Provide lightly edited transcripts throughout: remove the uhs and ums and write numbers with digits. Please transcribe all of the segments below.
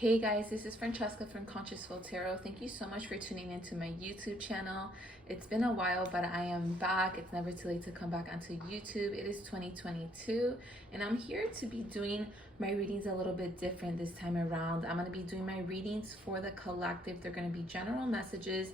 Hey guys, this is Francesca from consciousfultarot. Thank you so much for tuning into my YouTube channel. It's been a while, but I am back. It's never too late to come back onto YouTube. It is 2022, and I'm here to be doing my readings a little bit different this time around. I'm going to be doing my readings for the collective. They're going to be general messages,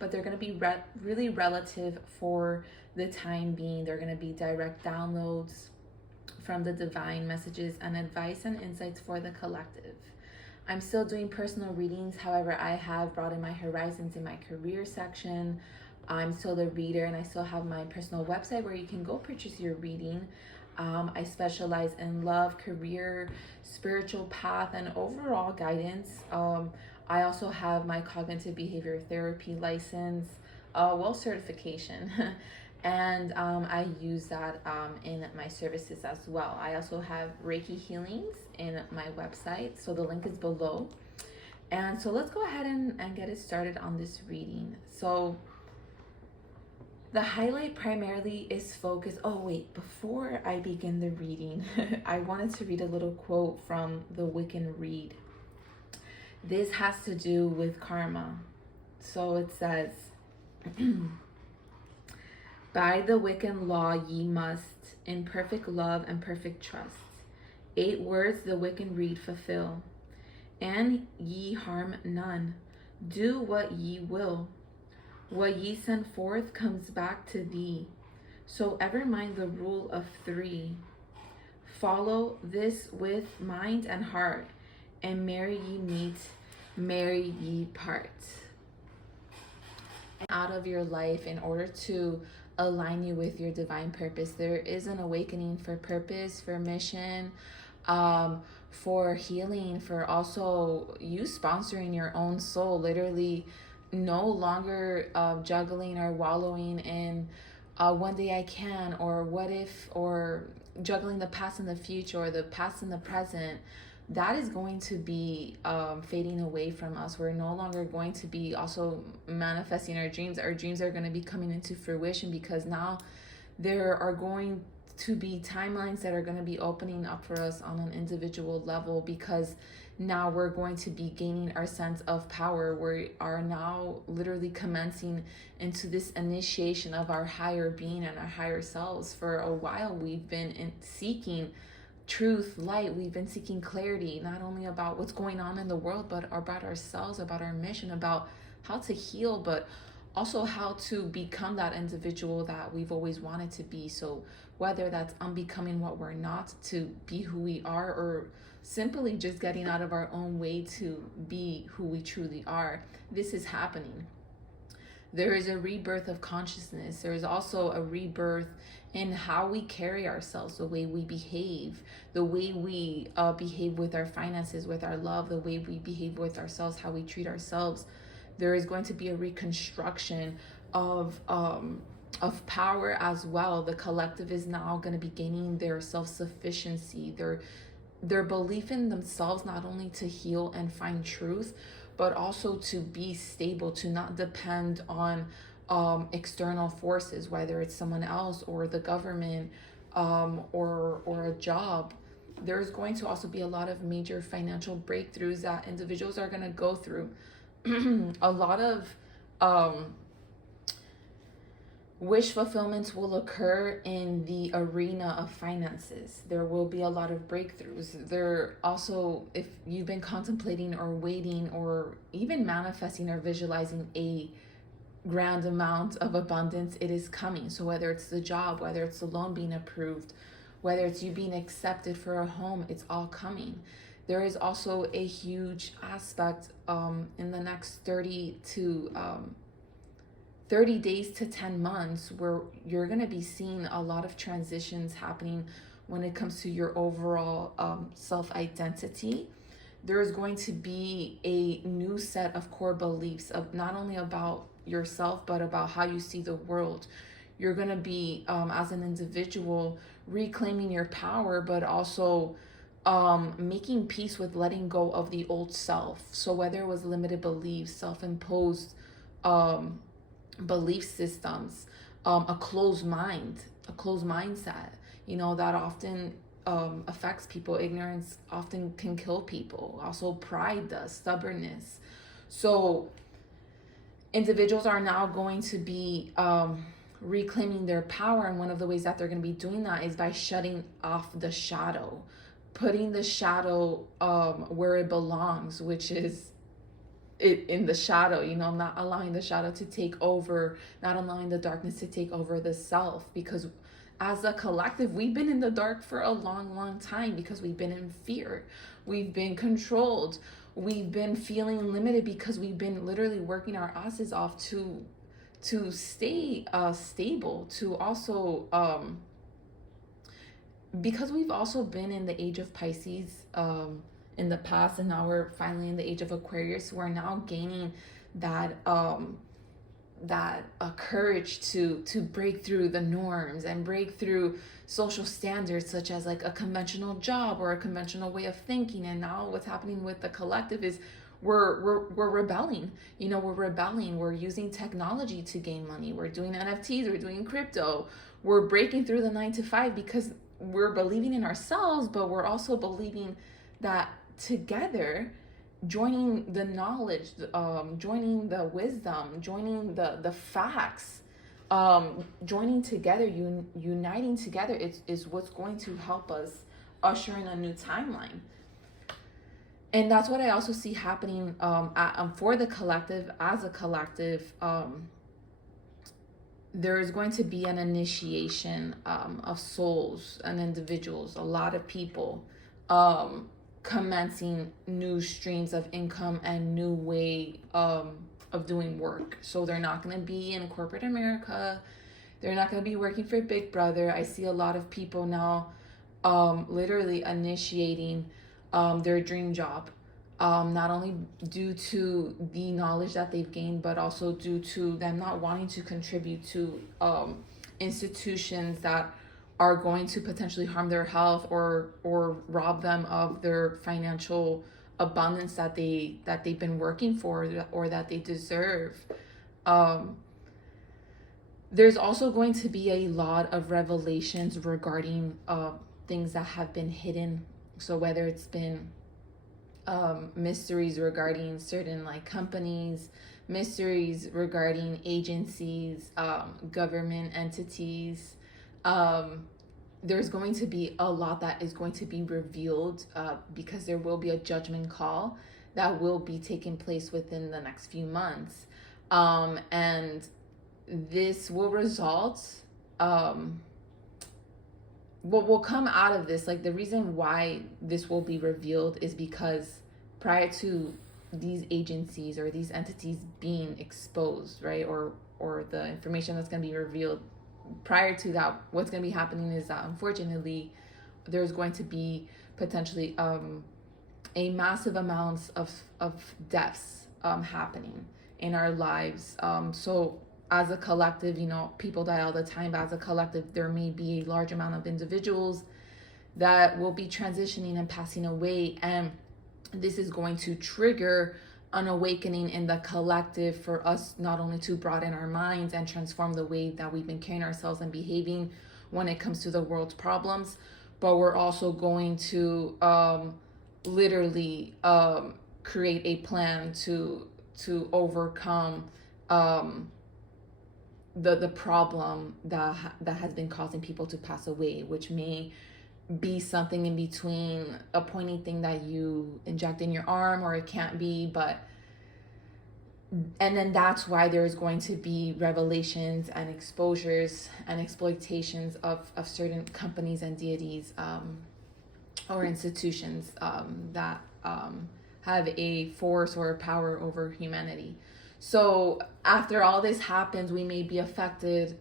but they're going to be really relative for the time being. They're going to be direct downloads from the divine messages and advice and insights for the collective. I'm still doing personal readings. However, I have broadened my horizons in my career section. I'm still a reader, and I still have my personal website where you can go purchase your reading. I specialize in love, career, spiritual path, and overall guidance. I also have my cognitive behavior therapy license, certification. And I use that in my services as well. I also have Reiki healings in my website, so the link is below. And so let's go ahead and get it started on this reading. So the highlight primarily is focused. Oh wait, before I begin the reading, I wanted to read a little quote from the Wiccan Read. This has to do with karma. So it says, by the Wiccan law ye must, in perfect love and perfect trust, 8 words the Wiccan Read fulfill. And ye harm none, do what ye will. What ye send forth comes back to thee. So ever mind the rule of 3. Follow this with mind and heart, and marry ye meet, marry ye part. Out of your life in order to align you with your divine purpose. There is an awakening for purpose, for mission, for healing, for also you sponsoring your own soul, literally no longer juggling or wallowing in one day I can, or what if, or juggling the past and the future, or the past and the present. That is going to be fading away from us. We're no longer going to be also manifesting our dreams. Our dreams are going to be coming into fruition, because now there are going to be timelines that are going to be opening up for us on an individual level, because now we're going to be gaining our sense of power. We are now literally commencing into this initiation of our higher being and our higher selves. For a while, we've been seeking truth, light. We've been seeking clarity, not only about what's going on in the world, but about ourselves, about our mission, about how to heal, but also how to become that individual that we've always wanted to be. So whether that's unbecoming what we're not to be who we are, or simply just getting out of our own way to be who we truly are, this is happening. There is a rebirth of consciousness. There is also a rebirth in how we carry ourselves, the way we behave, the way we behave with our finances, with our love, the way we behave with ourselves, how we treat ourselves. There is going to be a reconstruction of power as well. The collective is now going to be gaining their self-sufficiency, their belief in themselves, not only to heal and find truth, but also to be stable, to not depend on external forces, whether it's someone else or the government, or a job. There's going to also be a lot of major financial breakthroughs that individuals are going to go through. A lot of wish fulfillments will occur in the arena of finances. There will be a lot of breakthroughs. There also, if you've been contemplating or waiting or even manifesting or visualizing a grand amount of abundance, it is coming. So whether it's the job, whether it's the loan being approved, whether it's you being accepted for a home, it's all coming. There is also a huge aspect in the next 30 days to 10 months where you're going to be seeing a lot of transitions happening when it comes to your overall self-identity. There is going to be a new set of core beliefs, of not only about yourself, but about how you see the world. You're going to be, as an individual, reclaiming your power, but also making peace with letting go of the old self. So whether it was limited beliefs, self-imposed belief systems, a closed mind, a closed mindset, that often affects people. Ignorance often can kill people. Also, pride does, stubbornness. So individuals are now going to be reclaiming their power, and one of the ways that they're going to be doing that is by shutting off the shadow, putting the shadow where it belongs, which is it in the shadow, not allowing the shadow to take over, not allowing the darkness to take over the self. Because as a collective, we've been in the dark for a long time because we've been in fear, we've been controlled, we've been feeling limited, because we've been literally working our asses off to stay stable, to also because we've also been in the age of Pisces in the past, and now we're finally in the age of Aquarius. We're now gaining that courage to break through the norms and break through social standards, such as like a conventional job or a conventional way of thinking. And now what's happening with the collective is we're rebelling. We're rebelling. We're using technology to gain money. We're doing NFTs. We're doing crypto. We're breaking through the 9 to 5 because we're believing in ourselves, but we're also believing that together, joining the knowledge, joining the wisdom, joining the facts, joining together, uniting together is what's going to help us usher in a new timeline. And that's what I also see happening for the collective. As a collective, there is going to be an initiation of souls and individuals, a lot of people commencing new streams of income and new way of doing work. So they're not going to be in corporate America. They're not going to be working for Big Brother. I see a lot of people now literally initiating their dream job, not only due to the knowledge that they've gained, but also due to them not wanting to contribute to institutions that are going to potentially harm their health or rob them of their financial abundance that they've been working for, or that they deserve. There's also going to be a lot of revelations regarding things that have been hidden. So whether it's been mysteries regarding certain like companies, mysteries regarding agencies, government entities, there's going to be a lot that is going to be revealed because there will be a judgment call that will be taking place within the next few months. And this will result, what will come out of this, like the reason why this will be revealed is because prior to these agencies or these entities being exposed, right, or the information that's going to be revealed, prior to that, what's going to be happening is that unfortunately there's going to be potentially a massive amounts of deaths happening in our lives. So as a collective, people die all the time, but as a collective, there may be a large amount of individuals that will be transitioning and passing away. And this is going to trigger an awakening in the collective for us not only to broaden our minds and transform the way that we've been carrying ourselves and behaving when it comes to the world's problems, but we're also going to literally create a plan to overcome the problem that has been causing people to pass away, which may be something in between a pointy thing that you inject in your arm, or it can't be, and then that's why there's going to be revelations and exposures and exploitations of certain companies and deities or institutions that have a force or a power over humanity. So after all this happens, we may be affected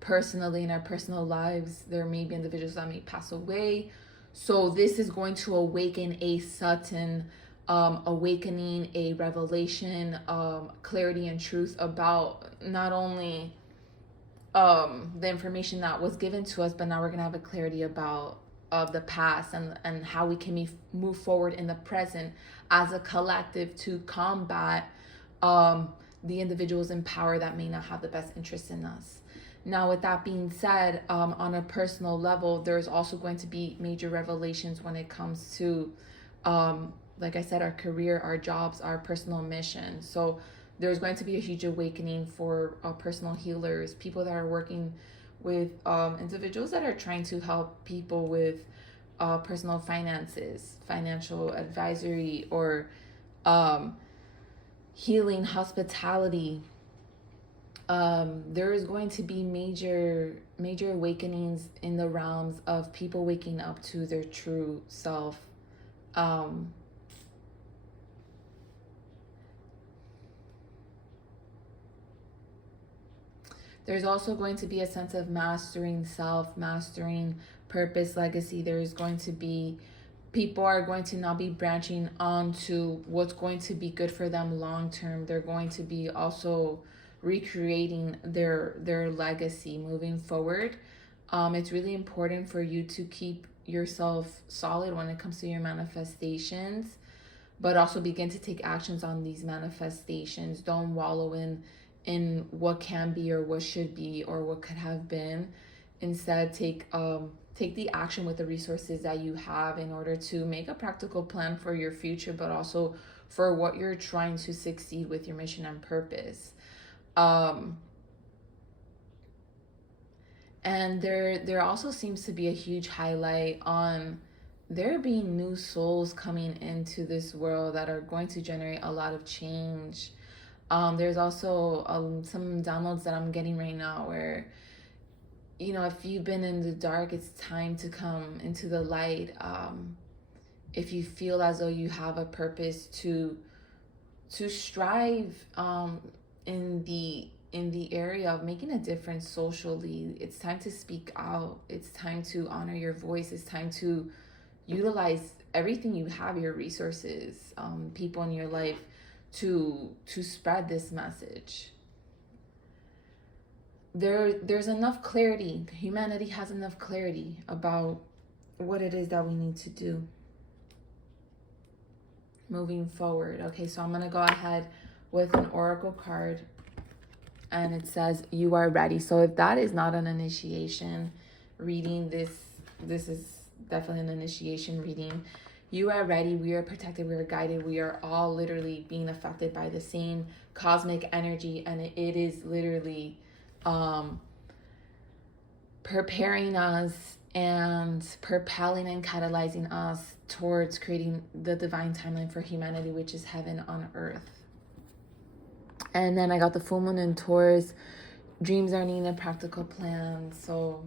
personally in our personal lives. There may be individuals that may pass away. So this is going to awaken a sudden awakening, a revelation, clarity and truth about not only the information that was given to us, but now we're going to have a clarity about the past and how we can move forward in the present as a collective to combat the individuals in power that may not have the best interest in us. Now, with that being said, on a personal level, there's also going to be major revelations when it comes to, like I said, our career, our jobs, our personal mission. So there's going to be a huge awakening for personal healers, people that are working with individuals that are trying to help people with personal finances, financial advisory, or healing, hospitality. There is going to be major awakenings in the realms of people waking up to their true self. There's also going to be a sense of mastering self, mastering purpose, legacy. There's going to be, people are going to now be branching on to what's going to be good for them long term. They're going to be also recreating their legacy moving forward. It's really important for you to keep yourself solid when it comes to your manifestations, but also begin to take actions on these manifestations. Don't wallow in what can be or what should be or what could have been. Instead, take the action with the resources that you have in order to make a practical plan for your future, but also for what you're trying to succeed with your mission and purpose. And there also seems to be a huge highlight on there being new souls coming into this world that are going to generate a lot of change. There's also some downloads that I'm getting right now where, if you've been in the dark, it's time to come into the light. If you feel as though you have a purpose to strive in the area of making a difference socially, it's time to speak out. It's time to honor your voice. It's time to utilize everything you have, your resources, people in your life, to spread this message. There's enough clarity. Humanity has enough clarity about what it is that we need to do moving forward. Okay, so I'm going to go ahead with an oracle card, and it says you are ready. So if that is not an initiation reading, this is definitely an initiation reading. You are ready. We are protected. We are guided. We are all literally being affected by the same cosmic energy, and it is literally preparing us and propelling and catalyzing us towards creating the divine timeline for humanity, which is heaven on earth. And then I got the full moon in Taurus. Dreams are needing a practical plan. So